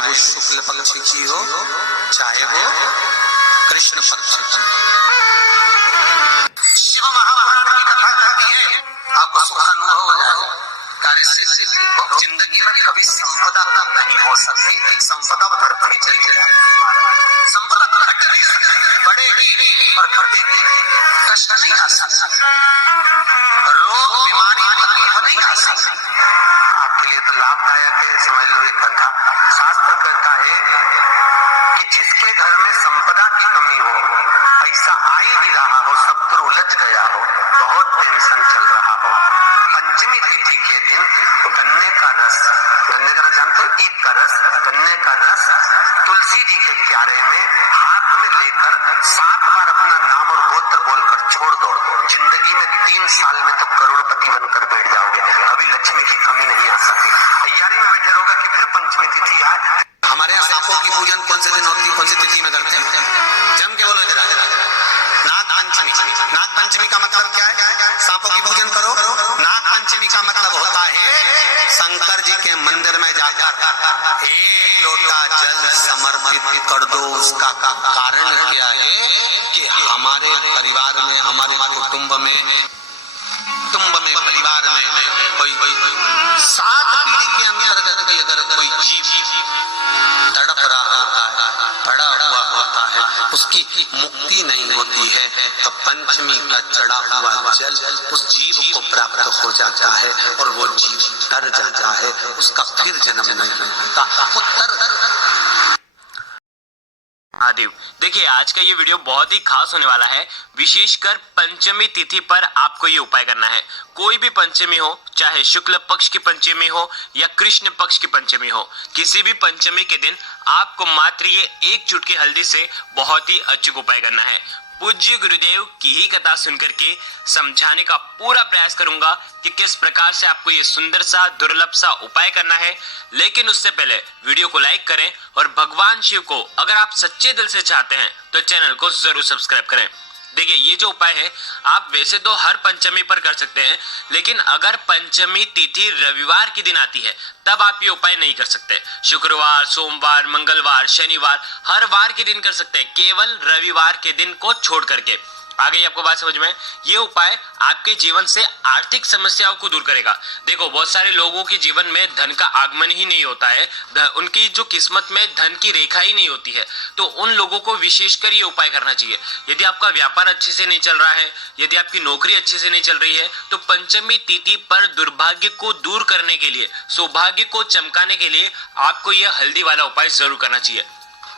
वो शुक्ल पक्ष की हो चाहे वो कृष्ण पक्ष की। शिव महापुराण की कथा कहती है, आपको सुख अनुभव हो जाए कार्य से जिंदगी में कभी संपदा कम नहीं हो सकती, संपदा बढ़ती चली जाती है। संपदा घट नहीं सकती, बढ़ेगी और घटेगी, कष्ट नहीं आ सकता, रोग बीमारी तकलीफ नहीं आ सकती। आपके लिए तो लाभदायक है, समझ लो ये कथा। शास्त्र कहता है कि जिसके घर में संपदा की कमी हो, पैसा आ ही नहीं रहा हो, सब पर उलझ गया हो, बहुत टेंशन चल रहा हो, पंचमी तिथि के दिन गन्ने का रस जानते हो, ईख का रस, गन्ने का रस तुलसी जी के क्यारे में हाथ में लेकर 7 बार अपना नाम और गोत्र बोलकर छोड़ दो, जिंदगी में 3 साल में तो करोड़पति बनकर बैठ जाओगे, अभी लक्ष्मी की कमी नहीं आ सकती। तैयारी में बैठे रहोगे कि फिर पंचमी तिथि आए। हमारे यहाँ सांपों की पूजन कौन से दिन होती है, कौन सी तिथि में करते हैं? जम के बोलो जरा। नाग पंचमी। नाग पंचमी का मतलब क्या है? सांपों की पूजन करो। नाग पंचमी का मतलब होता है शंकर जी के मंदिर में जाकर 1 लोटा जल समर्पित कर दो। उसका कारण क्या है कि हमारे परिवार में, हमारे कुटुंब में, परिवार में कोई 7 पीढ़ी के अंतर्गत भी अगर कोई जीव तड़प रहा होता है, पड़ा हुआ होता है, उसकी मुक्ति नहीं होती है, तो पंचमी का चढ़ा हुआ जल उस जीव को प्राप्त हो जाता है और वो जीव तर जाता है, उसका फिर जन्म नहीं होता, वो तर। महादेव, देखिए आज का ये वीडियो बहुत ही खास होने वाला है। विशेषकर पंचमी तिथि पर आपको ये उपाय करना है। कोई भी पंचमी हो, चाहे शुक्ल पक्ष की पंचमी हो या कृष्ण पक्ष की पंचमी हो, किसी भी पंचमी के दिन आपको मात्र ये 1 चुटकी हल्दी से बहुत ही अचूक उपाय करना है। पूज्य गुरुदेव की ही कथा सुनकर के समझाने का पूरा प्रयास करूंगा कि किस प्रकार से आपको ये सुंदर सा दुर्लभ सा उपाय करना है। लेकिन उससे पहले वीडियो को लाइक करें और भगवान शिव को अगर आप सच्चे दिल से चाहते हैं तो चैनल को जरूर सब्सक्राइब करें। देखिए ये जो उपाय है आप वैसे तो हर पंचमी पर कर सकते हैं, लेकिन अगर पंचमी तिथि रविवार के दिन आती है तब आप ये उपाय नहीं कर सकते। शुक्रवार, सोमवार, मंगलवार, शनिवार, हर वार के दिन कर सकते हैं, केवल रविवार के दिन को छोड़ करके। आ गई आपको बात समझ में? ये उपाय आपके जीवन से आर्थिक समस्याओं को दूर करेगा। देखो बहुत सारे लोगों के जीवन में धन का आगमन ही नहीं होता है, उनकी जो किस्मत में धन की रेखा ही नहीं होती है, तो उन लोगों को विशेषकर ये उपाय करना चाहिए। यदि आपका व्यापार अच्छे से नहीं चल रहा है, यदि आपकी नौकरी अच्छे से नहीं चल रही है, तो पंचमी तिथि पर दुर्भाग्य को दूर करने के लिए, सौभाग्य को चमकाने के लिए आपको यह हल्दी वाला उपाय जरूर करना चाहिए।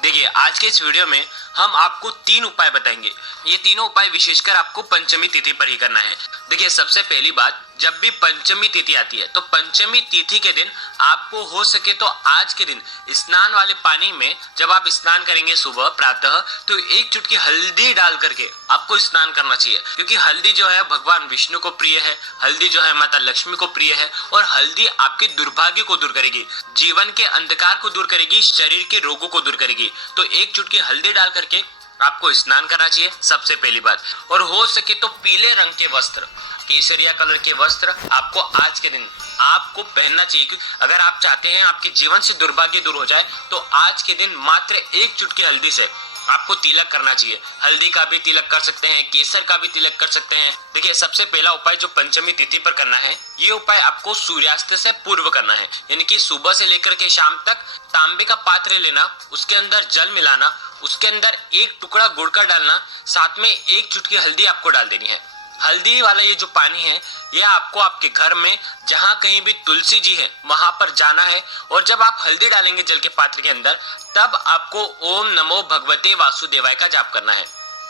देखिए आज के इस वीडियो में हम आपको 3 उपाय बताएंगे। ये तीनों उपाय विशेषकर आपको पंचमी तिथि पर ही करना है। देखिए सबसे पहली बात, जब भी पंचमी तिथि आती है तो पंचमी तिथि के दिन आपको हो सके तो आज के दिन स्नान वाले पानी में जब आप स्नान करेंगे सुबह प्रातः, तो 1 चुटकी हल्दी डाल करके आपको स्नान करना चाहिए। क्योंकि हल्दी जो है भगवान विष्णु को प्रिय है, हल्दी जो है माता लक्ष्मी को प्रिय है, और हल्दी आपके दुर्भाग्य को दूर करेगी, जीवन के अंधकार को दूर करेगी, शरीर के रोगों को दूर करेगी। तो 1 चुटकी हल्दी डाल करके आपको स्नान करना चाहिए सबसे पहली बात। और हो सके तो पीले रंग के वस्त्र, केसरिया कलर के वस्त्र आपको आज के दिन आपको पहनना चाहिए। क्योंकि अगर आप चाहते हैं आपके जीवन से दुर्भाग्य दूर हो जाए तो आज के दिन मात्र 1 चुटकी हल्दी से आपको तिलक करना चाहिए। हल्दी का भी तिलक कर सकते हैं, केसर का भी तिलक कर सकते हैं। देखिए सबसे पहला उपाय जो पंचमी तिथि पर करना है, ये उपाय आपको सूर्यास्त से पूर्व करना है, यानी कि सुबह से लेकर के शाम तक तांबे का पात्र लेना, उसके अंदर जल मिलाना, उसके अंदर 1 टुकड़ा गुड़ का डालना, साथ में 1 चुटकी हल्दी आपको डाल देनी है। हल्दी वाला ये जो पानी है ये आपको आपके घर में जहाँ कहीं भी तुलसी जी है वहां पर जाना है, और जब आप हल्दी डालेंगे जल के पात्र के अंदर तब आपको ओम नमो भगवते वासुदेवाय का जाप करना है।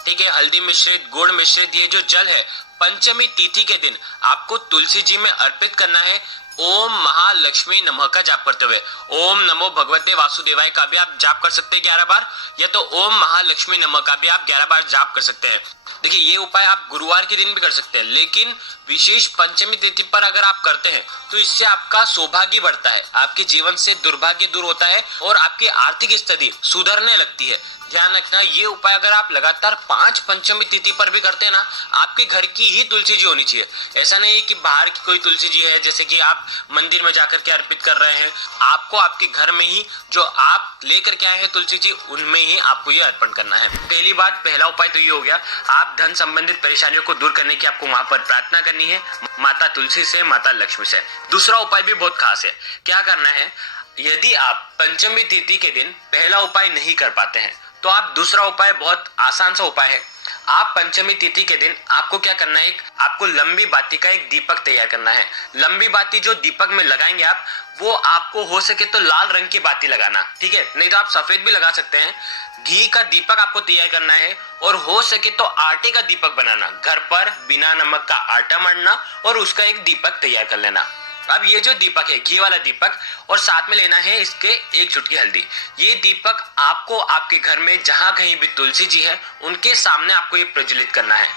ठीक है, हल्दी मिश्रित, गुड़ मिश्रित ये जो जल है पंचमी तिथि के दिन आपको तुलसी जी में अर्पित करना है। ओम महालक्ष्मी नमः का जाप करते हुए ओम नमो भगवते वासुदेवाय का भी आप जाप कर सकते हैं 11 बार, या तो ओम महालक्ष्मी नमः का भी आप 11 बार जाप कर सकते हैं। देखिए ये उपाय आप गुरुवार के दिन भी कर सकते हैं, लेकिन विशेष पंचमी तिथि पर अगर आप करते हैं तो इससे आपका सौभाग्य बढ़ता है, आपके जीवन से दुर्भाग्य दूर होता है और आपकी आर्थिक स्थिति सुधरने लगती है। ध्यान रखना, ये उपाय अगर आप लगातार 5 पंचमी तिथि पर भी करते हैं ना, आपके घर की ही तुलसी जी होनी चाहिए। ऐसा नहीं है कि बाहर की कोई तुलसी जी है, जैसे कि आप मंदिर में जाकर के अर्पित कर रहे हैं। आपको आपके घर में ही जो आप लेकर के आए हैं तुलसी जी, उनमें ही आपको ये अर्पण करना है। पहली बात, पहला उपाय तो ये हो गया, आप धन संबंधित परेशानियों को दूर करने की आपको वहां पर प्रार्थना करनी है माता तुलसी से, माता लक्ष्मी से। दूसरा उपाय भी बहुत खास है। क्या करना है, यदि आप पंचमी तिथि के दिन पहला उपाय नहीं कर पाते हैं तो आप दूसरा उपाय, बहुत आसान सा उपाय है। आप पंचमी तिथि के दिन आपको क्या करना है, आपको लंबी बाती का एक दीपक तैयार करना है। लंबी बाती जो दीपक में लगाएंगे आप, वो आपको हो सके तो लाल रंग की बाती लगाना, ठीक है, नहीं तो आप सफेद भी लगा सकते हैं। घी का दीपक आपको तैयार करना है और हो सके तो आटे का दीपक बनाना, घर पर बिना नमक का आटा मढ़ना और उसका एक दीपक तैयार कर लेना। अब ये जो दीपक है, घी वाला दीपक, और साथ में लेना है इसके 1 चुटकी हल्दी। ये दीपक आपको आपके घर में जहां कहीं भी तुलसी जी है उनके सामने आपको ये प्रज्वलित करना है।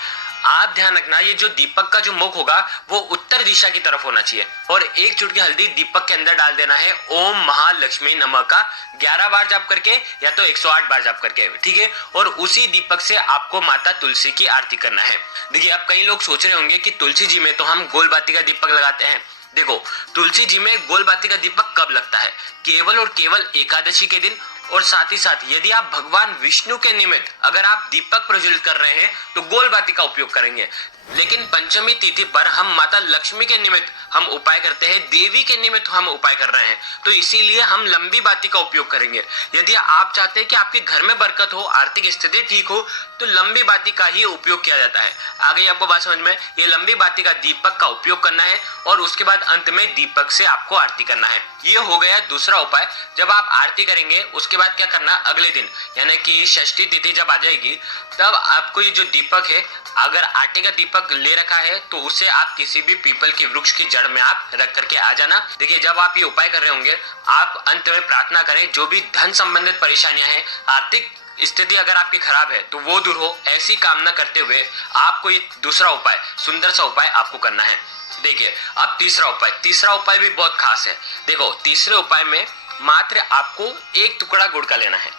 आप ध्यान रखना, ये जो दीपक का जो मुख होगा वो उत्तर दिशा की तरफ होना चाहिए और 1 चुटकी हल्दी दीपक के अंदर डाल देना है। ओम महालक्ष्मी नमः का 11 बार जाप करके या तो 108 बार जाप करके, ठीक है। और उसी दीपक से आपको माता तुलसी की आरती करना है। देखिए, अब कई लोग सोच रहे होंगे कि तुलसी जी में तो हम गोल बाती का दीपक लगाते हैं। देखो, तुलसी जी में गोल बाती का दीपक कब लगता है, केवल और केवल एकादशी के दिन। और साथ ही साथ यदि आप भगवान विष्णु के निमित्त अगर आप दीपक प्रज्वलित कर रहे हैं तो गोल बाती का उपयोग करेंगे। लेकिन पंचमी तिथि पर हम माता लक्ष्मी के निमित्त हम उपाय करते हैं, देवी के निमित्त हम उपाय कर रहे हैं, तो इसीलिए हम लंबी बाती का उपयोग करेंगे। यदि आप चाहते हैं कि आपके घर में बरकत हो, आर्थिक स्थिति ठीक हो, तो लंबी बाती का ही उपयोग किया जाता है। आगे आपको बात समझ में, ये लंबी बाती का दीपक का उपयोग करना है और उसके बाद अंत में दीपक से आपको आरती करना है। ये हो गया दूसरा उपाय। जब आप आरती करेंगे उसके बाद क्या करना, अगले दिन यानी कि षष्ठी तिथि जब आ जाएगी, तब आपको ये जो दीपक है, अगर आटे का दीपक ले रखा है तो उसे आप किसी भी पीपल के वृक्ष की जड़ में आप रख करके आ जाना। देखिए, जब आप ये उपाय कर रहे होंगे, आप अंत में प्रार्थना करें, जो भी धन संबंधित परेशानियां हैं, आर्थिक स्थिति अगर आपकी खराब है तो वो दूर हो, ऐसी कामना करते हुए आपको ये दूसरा उपाय, सुंदर सा उपाय आपको करना है। देखिए, अब तीसरा उपाय भी बहुत खास है। देखो, तीसरे उपाय में मात्र आपको 1 टुकड़ा गुड़ का लेना है।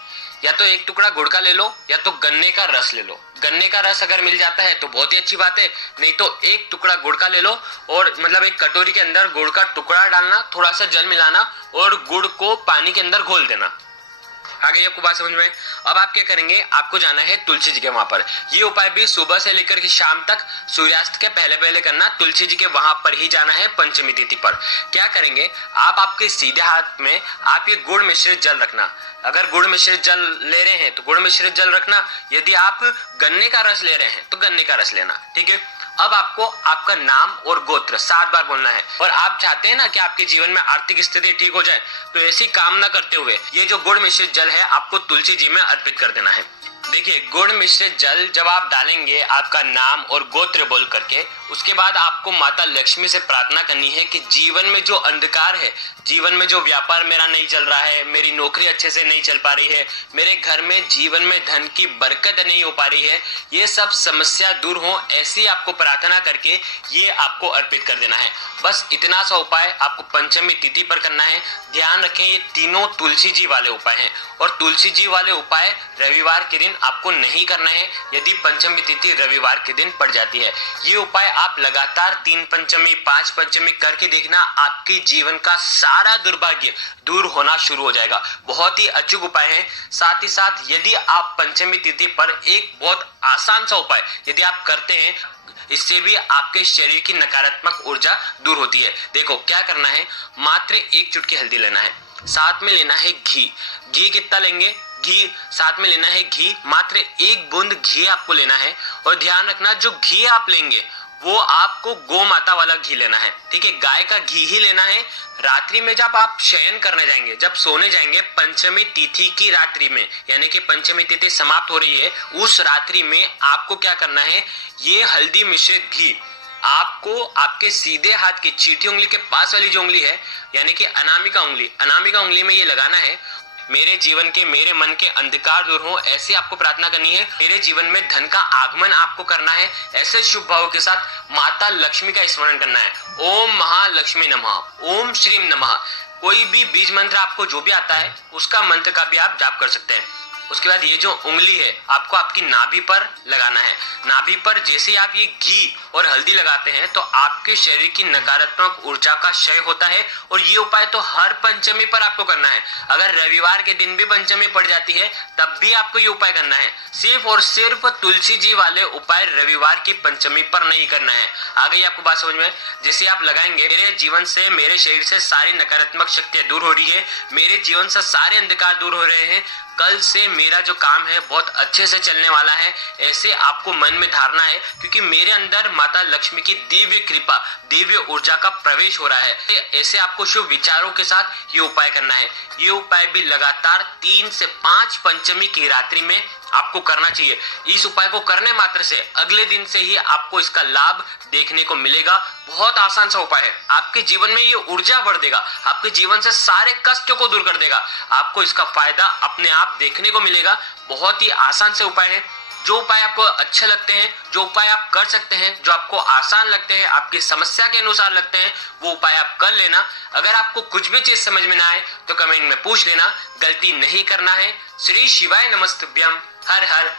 या तो 1 टुकड़ा गुड़ का ले लो या तो गन्ने का रस ले लो। गन्ने का रस अगर मिल जाता है तो बहुत ही अच्छी बात है, नहीं तो 1 टुकड़ा गुड़ का ले लो और मतलब एक कटोरी के अंदर गुड़ का टुकड़ा डालना, थोड़ा सा जल मिलाना और गुड़ को पानी के अंदर घोल देना। आगे आपको बात समझ में। अब आप क्या करेंगे, आपको जाना है तुलसी जी के वहां पर। ये उपाय भी सुबह से लेकर के शाम तक, सूर्यास्त के पहले पहले करना। तुलसी जी के वहां पर ही जाना है पंचमी तिथि पर। क्या करेंगे, आप आपके सीधे हाथ में आप ये गुड़ मिश्रित जल रखना। अगर गुड़ मिश्रित जल ले रहे हैं तो गुड़ मिश्रित जल रखना, यदि आप गन्ने का रस ले रहे हैं तो गन्ने का रस लेना, ठीक है। अब आपको आपका नाम और गोत्र 7 बार बोलना है और आप चाहते हैं ना कि आपके जीवन में आर्थिक स्थिति ठीक हो जाए, तो ऐसी कामना करते हुए ये जो गुड़ मिश्रित जल है आपको तुलसी जी में अर्पित कर देना है। देखिए, गुड़ मिश्रित जल जब आप डालेंगे आपका नाम और गोत्र बोल करके, उसके बाद आपको माता लक्ष्मी से प्रार्थना करनी है कि जीवन में जो अंधकार है, जीवन में जो व्यापार मेरा नहीं चल रहा है, मेरी नौकरी अच्छे से नहीं चल पा रही है, मेरे घर में जीवन में धन की बरकत नहीं हो पा रही है, ये सब समस्या दूर हो, ऐसी आपको प्रार्थना करके ये आपको अर्पित कर देना है। बस इतना सा उपाय आपको पंचमी तिथि पर करना है। ध्यान रखें, ये तीनों तुलसी जी वाले उपाय हैं और तुलसी जी वाले उपाय रविवार के दिन आपको नहीं करना है, यदि पंचमी तिथि रविवार के दिन पड़ जाती है। ये उपाय आप लगातार 3 पंचमी 5 पंचमी करके देखना, आपके जीवन का सारा दुर्भाग्य दूर होना शुरू हो जाएगा। बहुत ही अचूक उपाय है। साथ ही साथ यदि आप पंचमी तिथि पर एक बहुत आसान सा उपाय यदि आप करते हैं, इससे भी आपके शरीर की नकारात्मक ऊर्जा दूर होती है। देखो, क्या करना है, मात्र 1 चुटकी हल्दी लेना है, साथ में लेना है घी। घी कितना लेंगे, घी साथ में लेना है घी, मात्र 1 बूंद घी आपको लेना है। और ध्यान रखना, जो घी आप लेंगे वो आपको गौ माता वाला घी लेना है, ठीक है, गाय का घी ही लेना है। रात्रि में जब आप शयन करने जाएंगे, जब सोने जाएंगे पंचमी तिथि की रात्रि में, यानी कि पंचमी तिथि समाप्त हो रही है, उस रात्रि में आपको क्या करना है, ये हल्दी मिश्रित घी आपको आपके सीधे हाथ की चीठी उंगली के पास वाली जो उंगली है, यानी कि अनामिका उंगली में ये लगाना है मेरे जीवन के, मेरे मन के अंधकार दूर हो, ऐसी आपको प्रार्थना करनी है। मेरे जीवन में धन का आगमन आपको करना है, ऐसे शुभ भाव के साथ माता लक्ष्मी का स्मरण करना है। ओम महालक्ष्मी नमः, ओम श्रीम नमः। कोई भी बीज मंत्र आपको जो भी आता है उसका मंत्र का भी आप जाप कर सकते हैं। उसके बाद ये जो उंगली है आपको आपकी नाभि पर लगाना है। नाभि पर जैसे आप ये घी और हल्दी लगाते हैं तो आपके शरीर की नकारात्मक ऊर्जा का क्षय होता है। और ये उपाय तो हर पंचमी पर आपको करना है। अगर रविवार के दिन भी पंचमी पड़ जाती है तब भी आपको ये उपाय करना है। सिर्फ और सिर्फ तुलसी जी वाले उपाय रविवार की पंचमी पर नहीं करना है। आ गई आपको बात समझ में? जैसे आप लगाएंगे, मेरे जीवन से, मेरे शरीर से सारी नकारात्मक शक्तियां दूर हो रही है, मेरे जीवन से सारे अंधकार दूर हो रहे हैं, कल से मेरा जो काम है बहुत अच्छे से चलने वाला है, ऐसे आपको मन में धारणा है। क्योंकि मेरे अंदर माता लक्ष्मी की दिव्य कृपा, दिव्य ऊर्जा का प्रवेश हो रहा है। ऐसे आपको शुभ विचारों के साथ ये उपाय करना है। ये उपाय भी लगातार 3 से 5 पंचमी की रात्रि में आपको करना चाहिए। इस उपाय को करने मात्र से अगले दिन से ही आपको इसका लाभ देखने को मिलेगा। बहुत आसान सा उपाय है, आपके जीवन में ये ऊर्जा भर देगा, आपके जीवन से सारे कष्टों को दूर कर देगा। आपको इसका फायदा अपने आप देखने को मिलेगा। बहुत ही आसान से उपाय है। जो उपाय आपको अच्छे लगते हैं, जो उपाय आप कर सकते हैं, जो आपको आसान लगते हैं, आपकी समस्या के अनुसार लगते हैं, वो उपाय आप कर लेना। अगर आपको कुछ भी चीज समझ में ना आए तो कमेंट में पूछ लेना। गलती नहीं करना है। श्री शिवाय नमस्तुभ्यम। हर हर